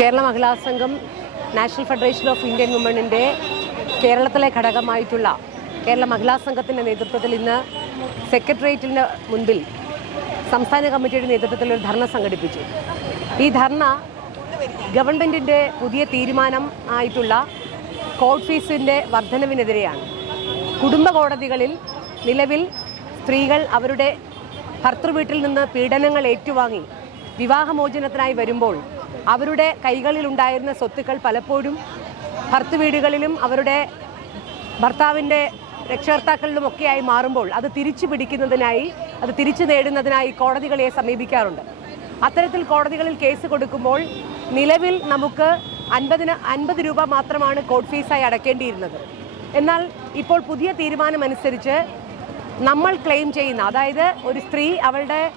Kerala Mahila Sangham national federation of Indian വുമണിന്റെ കേരളത്തിലെ ഘടകമായിട്ടുള്ള കേരള മഹിളാ സംഘത്തിന്റെ നേതൃത്വത്തിൽ ഇന്ന് സെക്രട്ടേറിയറ്റിന് മുൻപിൽ സംസ്ഥാന കമ്മിറ്റിയുടെ നേതൃത്വത്തിൽ ഒരു ധർണ സംഘടിപ്പിച്ചു. ഈ ധർണ ഗവൺമെന്റിന്റെ പുതിയ തീരുമാനം ആയിട്ടുള്ള കോർട്ട് ഫീസിന്റെ വർധനവിനെതിരെയാണ്. കുടുംബ കോടതികളിൽ നിലവിൽ സ്ത്രീകൾ അവരുടെ ഭർത്തൃവീട്ടിൽ നിന്ന് പീഡനങ്ങൾ ഏറ്റുവാങ്ങി വിവാഹമോചനത്തിനായി വരുമ്പോൾ അവരുടെ കൈകളിലുണ്ടായിരുന്ന സ്വത്തുക്കൾ പലപ്പോഴും ഭർത്തൃവീടുകളിലും അവരുടെ ഭർത്താവിന്റെ രക്ഷകർത്താക്കളിലുമൊക്കെയായി മാറുമ്പോൾ അത് തിരിച്ചു പിടിക്കുന്നതിനായി അത് തിരിച്ചു നേടുന്നതിനായി കോടതികളെ സമീപിക്കാറുണ്ട്. അത്തരത്തിൽ കോടതികളിൽ കേസ് കൊടുക്കുമ്പോൾ നിലവിൽ നമുക്ക് അൻപതിന് അൻപത് രൂപ മാത്രമാണ് കോർട്ട് ഫീസായി അടയ്ക്കേണ്ടിയിരുന്നത്. എന്നാൽ ഇപ്പോൾ പുതിയ തീരുമാനമനുസരിച്ച് നമ്മൾ ക്ലെയിം ചെയ്യുന്ന അതായത് ഒരു സ്ത്രീ അവളുടെ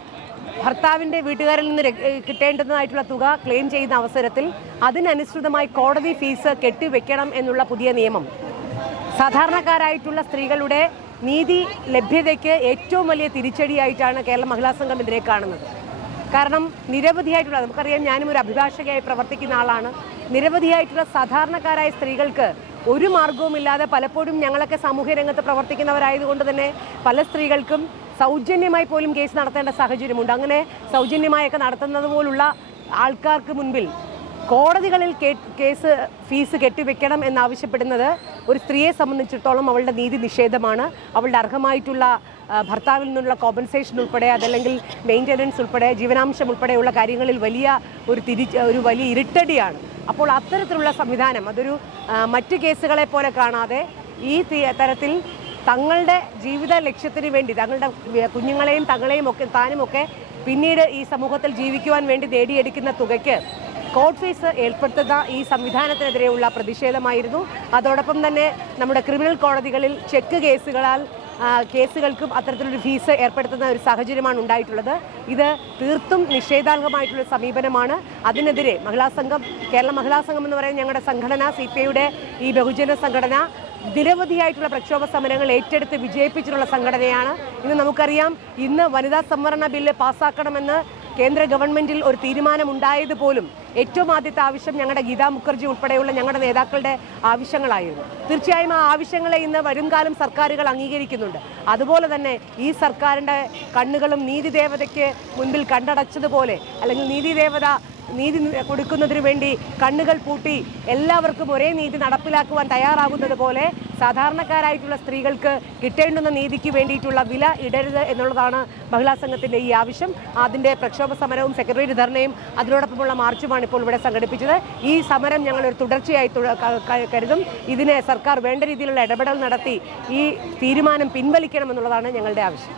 ഭർത്താവിന്റെ വീട്ടുകാരിൽ നിന്ന് കിട്ടേണ്ടതായിട്ടുള്ള തുക ക്ലെയിം ചെയ്യുന്ന അവസരത്തിൽ അതിനനുസൃതമായി കോടതി ഫീസ് കെട്ടിവെക്കണം എന്നുള്ള പുതിയ നിയമം. സാധാരണക്കാരായിട്ടുള്ള സ്ത്രീകളുടെ നീതി ലഭ്യതയ്ക്ക് ഏറ്റവും വലിയ തിരിച്ചടിയായിട്ടാണ് കേരള മഹിളാ സംഘം ഇതിനെ കാണുന്നത്. കാരണം നിരവധിയായിട്ടുള്ള നമുക്കറിയാം ഞാനും ഒരു അഭിഭാഷകയായി പ്രവർത്തിക്കുന്ന ആളാണ്. നിരവധിയായിട്ടുള്ള സാധാരണക്കാരായ സ്ത്രീകൾക്ക് ഒരു മാർഗവുമില്ലാതെ പലപ്പോഴും ഞങ്ങളൊക്കെ സാമൂഹ്യ രംഗത്ത് പ്രവർത്തിക്കുന്നവരായതുകൊണ്ട് തന്നെ പല സ്ത്രീകൾക്കും സൗജന്യമായി പോലും കേസ് നടത്തേണ്ട സാഹചര്യമുണ്ട്. അങ്ങനെ സൗജന്യമായൊക്കെ നടത്തുന്നത് പോലുള്ള ആൾക്കാർക്ക് മുൻപിൽ കോടതികളിൽ കേസ് ഫീസ് കെട്ടിവെക്കണം എന്നാവശ്യപ്പെടുന്നത് ഒരു സ്ത്രീയെ സംബന്ധിച്ചിടത്തോളം അവളുടെ നീതി നിഷേധമാണ്. അവളുടെ അർഹമായിട്ടുള്ള ഭർത്താവിൽ നിന്നുള്ള കോമ്പൻസേഷൻ ഉൾപ്പെടെ അതല്ലെങ്കിൽ മെയിന്റനൻസ് ഉൾപ്പെടെ ജീവനാംശം ഉൾപ്പെടെയുള്ള കാര്യങ്ങളിൽ വലിയ ഒരു തിരി ഒരു വലിയ ഇരുട്ടടിയാണ്. അപ്പോൾ അത്തരത്തിലുള്ള സംവിധാനം അതൊരു മറ്റ് കേസുകളെ പോലെ കാണാതെ ഈ തരത്തിൽ തങ്ങളുടെ ജീവിത ലക്ഷ്യത്തിന് വേണ്ടി തങ്ങളുടെ കുഞ്ഞുങ്ങളെയും തങ്ങളെയും ഒക്കെ താനുമൊക്കെ പിന്നീട് ഈ സമൂഹത്തിൽ ജീവിക്കുവാൻ വേണ്ടി നേടിയെടുക്കുന്ന തുകയ്ക്ക് കോർട്ട് ഫീസ് ഏർപ്പെടുത്തുന്ന ഈ സംവിധാനത്തിനെതിരെയുള്ള പ്രതിഷേധമായിരുന്നു. അതോടൊപ്പം തന്നെ നമ്മുടെ ക്രിമിനൽ കോടതികളിൽ ചെക്ക് കേസുകളാൽ കേസുകൾക്കും അത്തരത്തിലൊരു ഫീസ് ഏർപ്പെടുത്തുന്ന ഒരു സാഹചര്യമാണ് ഉണ്ടായിട്ടുള്ളത്. ഇത് തീർത്തും നിഷേധാത്മകമായിട്ടുള്ള സമീപനമാണ്. അതിനെതിരെ മഹിളാ സംഘം കേരള മഹിളാ സംഘം എന്ന് പറയുന്ന ഞങ്ങളുടെ സംഘടന സി പി ഐയുടെ ഈ ബഹുജന സംഘടന നിരവധിയായിട്ടുള്ള പ്രക്ഷോഭ സമരങ്ങൾ ഏറ്റെടുത്ത് വിജയിപ്പിച്ചിട്ടുള്ള സംഘടനയാണ്. ഇന്ന് നമുക്കറിയാം ഇന്ന് വനിതാ സംവരണ ബില്ല് പാസ്സാക്കണമെന്ന് കേന്ദ്ര ഗവൺമെന്റിൽ ഒരു തീരുമാനം ഉണ്ടായത് പോലും ഏറ്റവും ആദ്യത്തെ ആവശ്യം ഞങ്ങളുടെ ഗീതാ മുഖർജി ഉൾപ്പെടെയുള്ള ഞങ്ങളുടെ നേതാക്കളുടെ ആവശ്യങ്ങളായിരുന്നു. തീർച്ചയായും ആ ആവശ്യങ്ങളെ ഇന്ന് വരുംകാലം സർക്കാരുകൾ അംഗീകരിക്കുന്നുണ്ട്. അതുപോലെ തന്നെ ഈ സർക്കാരിന്റെ കണ്ണുകളും നീതി ദേവതയ്ക്ക് മുൻപിൽ കണ്ടടച്ചതുപോലെ അല്ലെങ്കിൽ നീതിദേവത നീതി കൊടുക്കുന്നതിനു വേണ്ടി കണ്ണുകൾ പൂട്ടി എല്ലാവർക്കും ഒരേ നീതി നടപ്പിലാക്കുവാൻ തയ്യാറാകുന്നത് പോലെ സാധാരണക്കാരായിട്ടുള്ള സ്ത്രീകൾക്ക് കിട്ടേണ്ടുന്ന നീതിക്ക് വേണ്ടിയിട്ടുള്ള വില ഇടരുത് എന്നുള്ളതാണ് മഹിളാ സംഘത്തിന്റെ ഈ ആവശ്യം. അതിന്റെ പ്രക്ഷോഭ സമരവും സെക്രട്ടറി ധർണയും അതിനോടൊപ്പമുള്ള മാർച്ചുമാണ് ഇപ്പോൾ ഇവിടെ സംഘടിപ്പിച്ചത്. ഈ സമരം ഞങ്ങൾ ഒരു തുടർച്ചയായി കരുതും. ഇതിനെ സർക്കാർ വേണ്ട രീതിയിലുള്ള ഇടപെടൽ നടത്തി ഈ തീരുമാനം പിൻവലിക്കണമെന്നുള്ളതാണ് ഞങ്ങളുടെ ആവശ്യം.